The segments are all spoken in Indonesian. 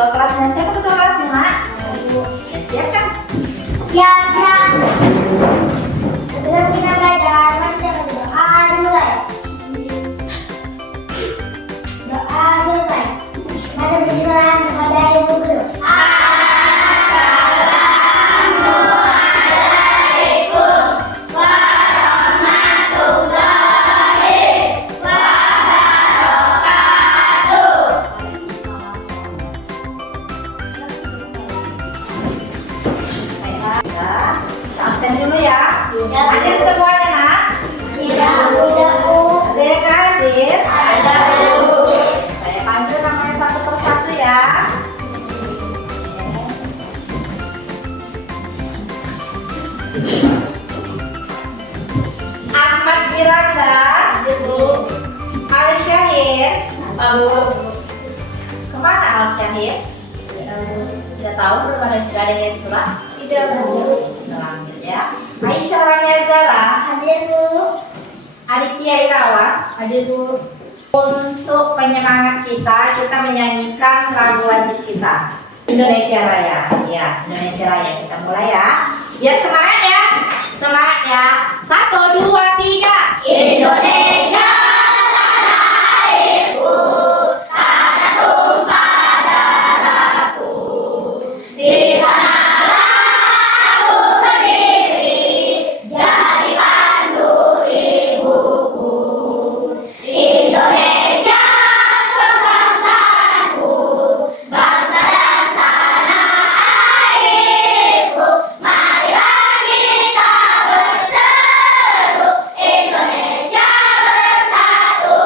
ketua kelasnya. Siapa ketua kelasnya, Mak? Ya, siap kan? Siap, ya. Sebelum kita belajar, mari kita baca doa dimulai. Doa selesai. Mari beri salam kepada Ibu Guru. Absen dulu ya. Hadir semuanya, Nak? Tidak, Bu. Ada yang nggak hadir? Ada, Bu. Saya panggil namanya satu persatu ya. Ahmad Miranda, Bu. Ali Syahid. Apa, Bu? Kemana Al Syahid? Tidak tahu, belum ada nggak ada yang surat. Tidak, Bu. Lanjut ya. Aisyah Rania Zara, Hadir, Bu. Aditya Irawan. Hadir, Bu. Untuk penyemangat kita menyanyikan lagu wajib kita, Indonesia Raya. Ya, Indonesia Raya. Kita mulai ya. Biar semangat ya. Semangat ya. 1, 2, 3. Indonesia tanah airku, tanah tumpah darahku. Di sanalah aku berdiri, jadi pandu ibuku. Indonesia kebangsaanku, bangsa dan tanah airku. Marilah kita berseru, Indonesia bersatu.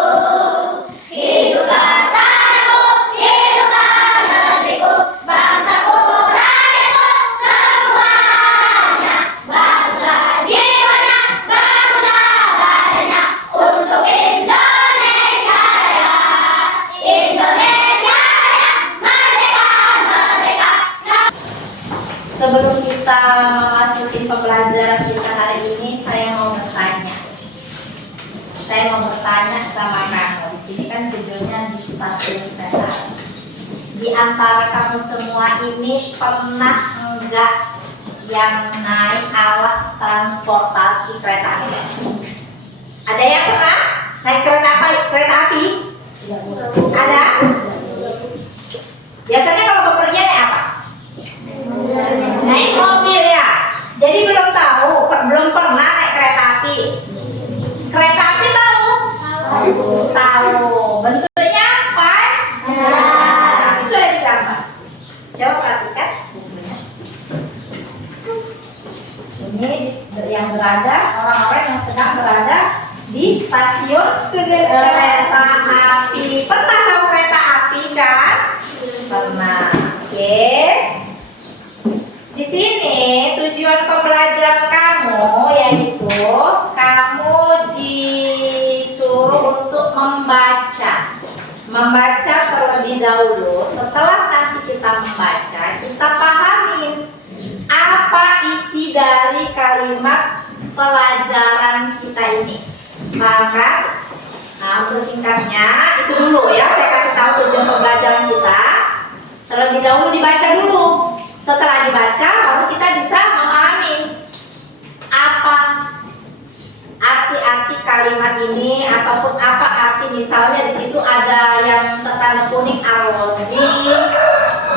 Hiduplah tanahku, hiduplah negeriku, bangsaku, rakyatku semuanya. Bangunlah jiwanya, bangunlah badannya untuk Indonesia Raya. Indonesia Raya, merdeka, merdeka. Sebelum kita memasuki pembelajaran kita hari ini, saya mau bertanya. Saya mau bertanya sama kamu. Di sini kan judulnya di stasiun kereta. Di antara kamu semua ini pernah enggak yang naik alat transportasi kereta api? Ada yang pernah naik kereta api? Ada? Biasanya kalau bepergian naik apa? Naik mobil ya. Jadi belum tahu, belum pernah naik kereta api. Kereta api tahu? Tahu. Bentuknya apa? Nah, itu ada di gambar. Coba perhatikan bukunya. Ini yang berada, orang-orang yang sedang berada di stasiun kereta api. Pernah tahu kereta api kan? Pernah. Oke. Di sini tujuan pembelajaran kamu yaitu kamu disuruh untuk membaca terlebih dahulu. Setelah nanti kita membaca, kita pahamin apa isi dari kalimat pelajaran kita ini. Paham kan? Nah, untuk singkatnya itu dulu ya. Saya kasih tahu tujuan pembelajaran kita. Terlebih dahulu dibaca dulu. Setelah dibaca, baru kita bisa memahami apa arti-arti kalimat ini ataupun apa arti, misalnya di situ ada yang tertanda kuning arloji,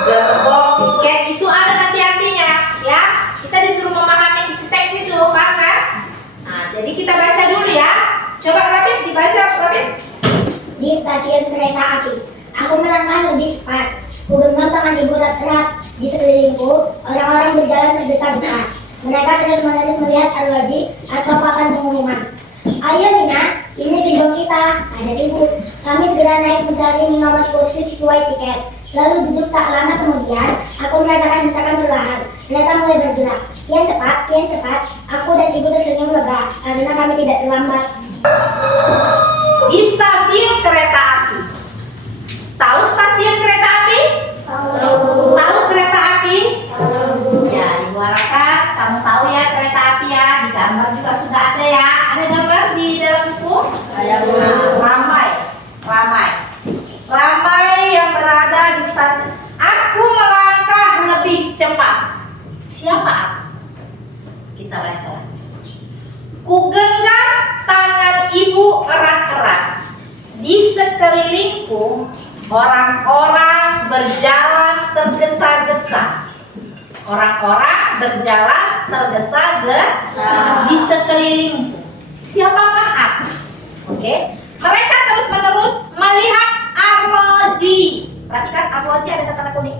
gerbong, tiket, itu ada nanti artinya ya. Kita disuruh memahami isi teks itu, paham kan? Nah, jadi kita baca dulu ya. Coba Rabib dibaca, Rabib. Di stasiun kereta api, aku melangkah lebih cepat. Ku genggam tangan ibu erat-erat. Di sekelilingku, orang-orang berjalan tergesa-gesa. Mereka terus-menerus melihat arloji atau papan pengumuman. Ayo Nina, ini gedung kita, ada ibu. Kami segera naik mencari nomor kursi sesuai tiket. Lalu duduk, tak lama kemudian, aku merasakan hentakan perlahan. Kereta mulai bergerak. Kian cepat. Aku dan ibu tersenyum lega karena kami tidak terlambat. Di stasiun kereta api. Tahu stasiun kereta api? Tahu kereta api? Ya, Ibu harapkan kamu tahu ya kereta api ya. Di gambar juga sudah ada ya. Ada gambar di dalam buku? Ada, Bu. Ramai yang berada di stasiun. Aku Orang-orang berjalan tergesa-gesa di sekelilingku. Siapakah aku? Oke. Mereka terus-menerus melihat arloji. Perhatikan arloji ada kata kuning.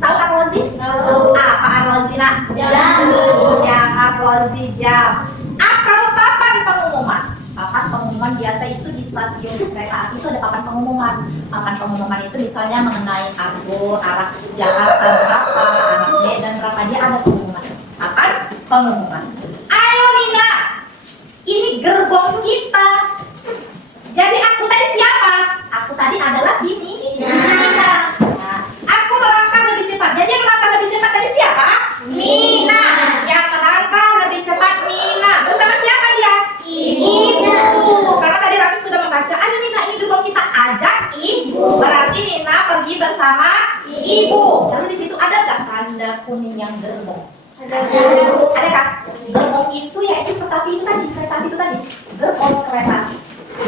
Tahu arloji? Tahu. Apa arloji nak? Jam. Ya, arloji jam. Atau papan pengumuman. Papan pengumuman biasa itu di stasiun kereta api itu ada papan pengumuman. Papan pengumuman itu misalnya mengenai arah Jakarta berapa, arah Medan berapa, dia ada pengumuman. Papan pengumuman. Ayo Nina, ini gerbong kita. Jadi aku tadi siapa? Aku tadi adalah sini. Nina. Nah, aku melangkah lebih cepat. Jadi yang melangkah lebih cepat tadi siapa? Nina. Yang melangkah lebih cepat Nina. Bersama siapa dia? Ibu. Karena tadi Rafi sudah membaca. Ayo Nina, ini gerbong kita. Ajak ibu. Berarti Nina pergi bersama ibu. Lalu di situ ada nggak tanda kuning yang gerbong? Ada kan? Gerbong itu ya itu kereta api itu tadi, kereta api itu tadi. Gerbong kereta api.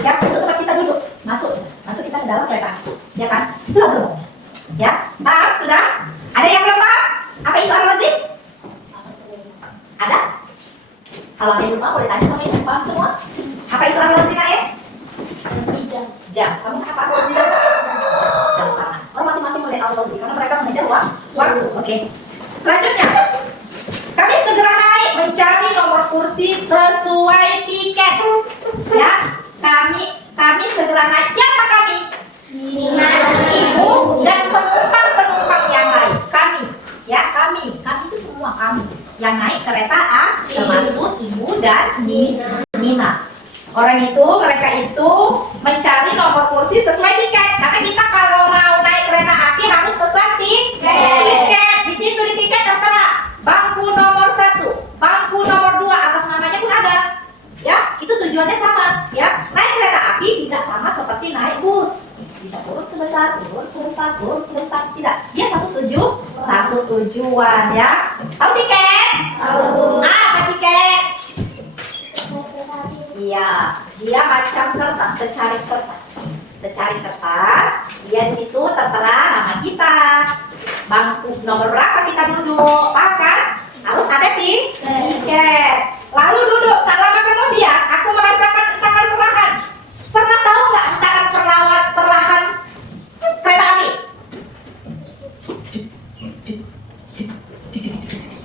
Ya, itu tempat kita duduk. Masuk kita ke dalam kereta api. Ya kan? Itulah gerbongnya. Ya, paham sudah? Ada yang belum paham? Apa itu arloji? Ada? Kalau ada yang belum paham boleh tanya sama yang paham semua. Apa itu arloji Nae? Jam. Kamu apa arloji? Jam tangan. Orang masing-masing melihat arloji karena mereka mengejar waktu. Oke. Selanjutnya, kami segera naik mencari nomor kursi sesuai tiket. Ya, kami segera naik. Siapa kami? Ibu dan penumpang yang lain. Kami itu semua kami yang naik kereta api, termasuk ibu dan Nina. Mereka itu mencari nomor kursi sesuai tiket. Karena kita kalau mau naik kereta api harus pesan tiket. Di situ di tiket tertera bangku nomor 1, bangku nomor 2, atas namanya pun ada. Ya, itu tujuannya sama. Ya, naik kereta api tidak sama seperti naik bus. Bisa turun sebentar. Tidak. Dia satu tujuan ya. Tahu tiket? Tahu. Apa tiket? Iya, dia macam kertas, secari kertas. Dia di situ tertera nama kita. Bangku nomor berapa kita duduk, maka harus ada tiket. Lalu duduk, tak lama kemudian aku merasakan hentakan perlahan. Pernah tahu nggak hentakan perlahan kereta api?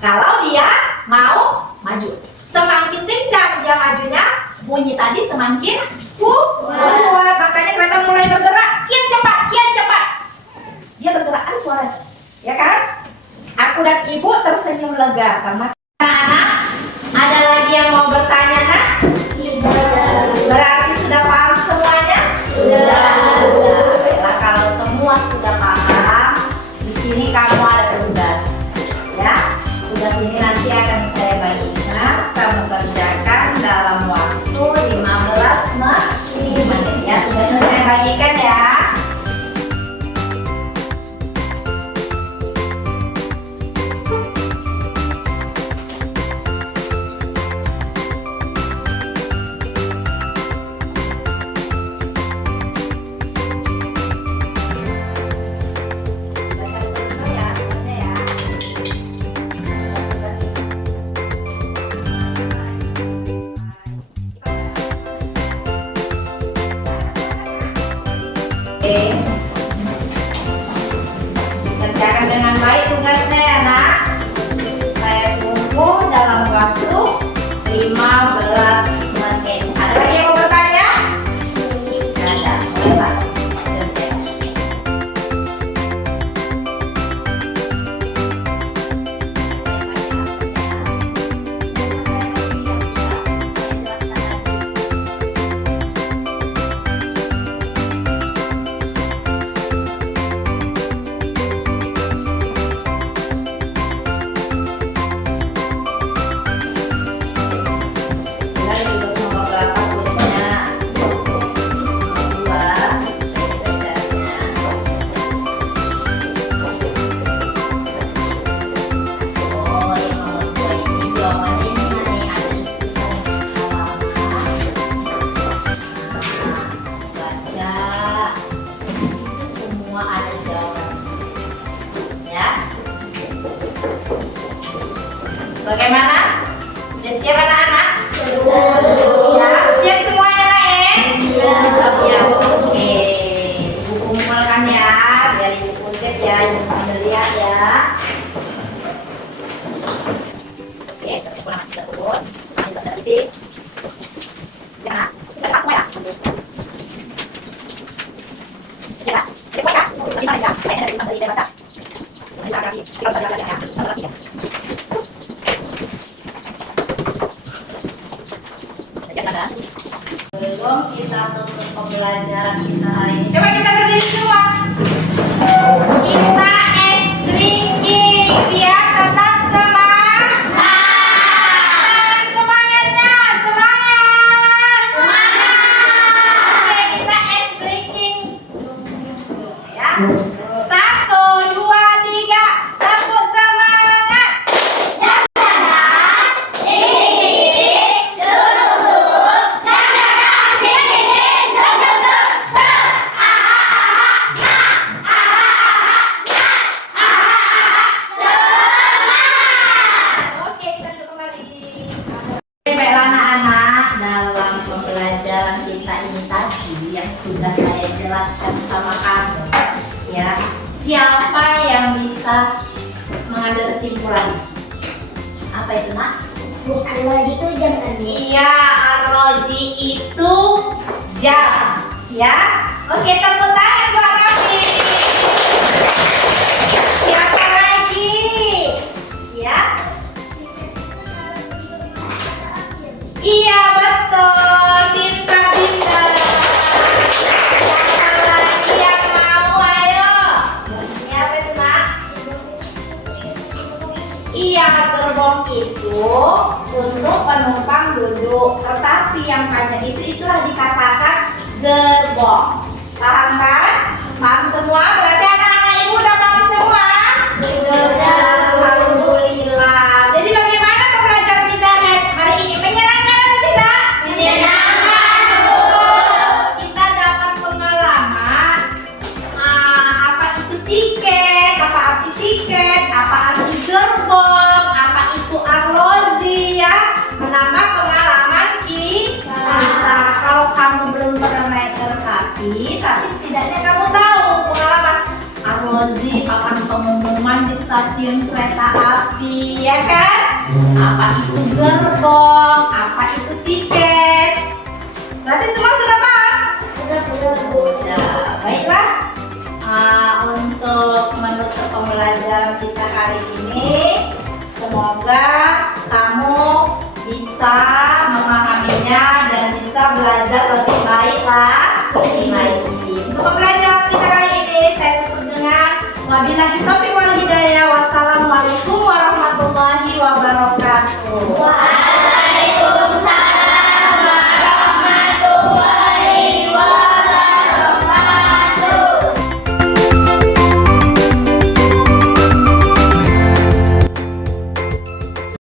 Kalau dia mau maju, semakin kencang dia majunya, bunyi tadi semakin kuat. Makanya kereta mulai bergerak, kian cepat. Dia bergerak, ada suaranya, ya kan? Aku dan ibu tersenyum lega karena anak. Ada lagi yang mau bertanya, nak? Berarti sudah paham semuanya? Sudah. Baiklah, kalau semua sudah paham, di sini kamu ada tugas, ya. Tugas ini nanti akan saya bagikan. Kamu kerjakan dalam waktu 15 menit, ya. Tugasnya saya bagikan ya. Bagaimana? Sudah siap anak-anak? Siap? Siap semuanya nak ya? Oke. Ibu kumpulkan ya, biar ibu kutip ya, ibu sambil lihat ya. Oke, kita pulang kita turun. Kita sudah isi. Jangan, kita lepas semua ya. Siap? Siap semua ya? Kita lihat ya. Saya bisa beri saya baca. Kita lagi, kita belajar ya. Kita lagi ya. Belum kita tutup pembelajaran kita hari ini. Coba kita berdiri semua. Kita es drinking biar tetap semangat. Semangatnya, semangat. Oke, kita es drinking ya. 1, 2, 3, tepuk semangat. Oke, kita duduk kembali. Baiklah anak-anak, dalam pembelajaran kita ini tadi yang sudah saya jelaskan sama kamu, ya, siapa yang bisa mengambil kesimpulan? Apa itu nak? Arloji itu jam kan? Iya, arloji itu jam, ya. Oke, tepuk tangan buat Raffi. Siapa lagi? Ya. Iya betul, pintar-pintar. Siapa lagi yang mau? Ayo. Ini apa itu nak? Iya, gerbong itu untuk penumpang duduk, tetapi yang panjang itulah dikatakan gerbong. Paham kan? Paham semua? Berarti anak-anak ibu udah paham semua? Sudah. Alhamdulillah. Jadi bagaimana pembelajaran kita hari ini? Menyenangkan atau tidak? Menyenangkan. Kita dapat pengalaman apa itu tiket, apa arti tiket, apa arti gerbong, apa itu arloji ya. Menambah pengalaman kita. Kalau kamu belum pernah naik kereta api, tapi setidaknya kamu tahu pengalaman arloji, papan pengumuman di stasiun kereta api, ya kan? Apa itu gerbong, apa itu tiket. Berarti semua sudah paham? Sudah. Baiklah. Untuk menutup pembelajaran kita hari ini, semoga kamu bisa memahaminya dan bisa belajar lebih baik lagi. Untuk pembelajaran kita kali ini saya tutup dengan wabillahi taufiq wal hidayah. Wassalamualaikum warahmatullahi wabarakatuh.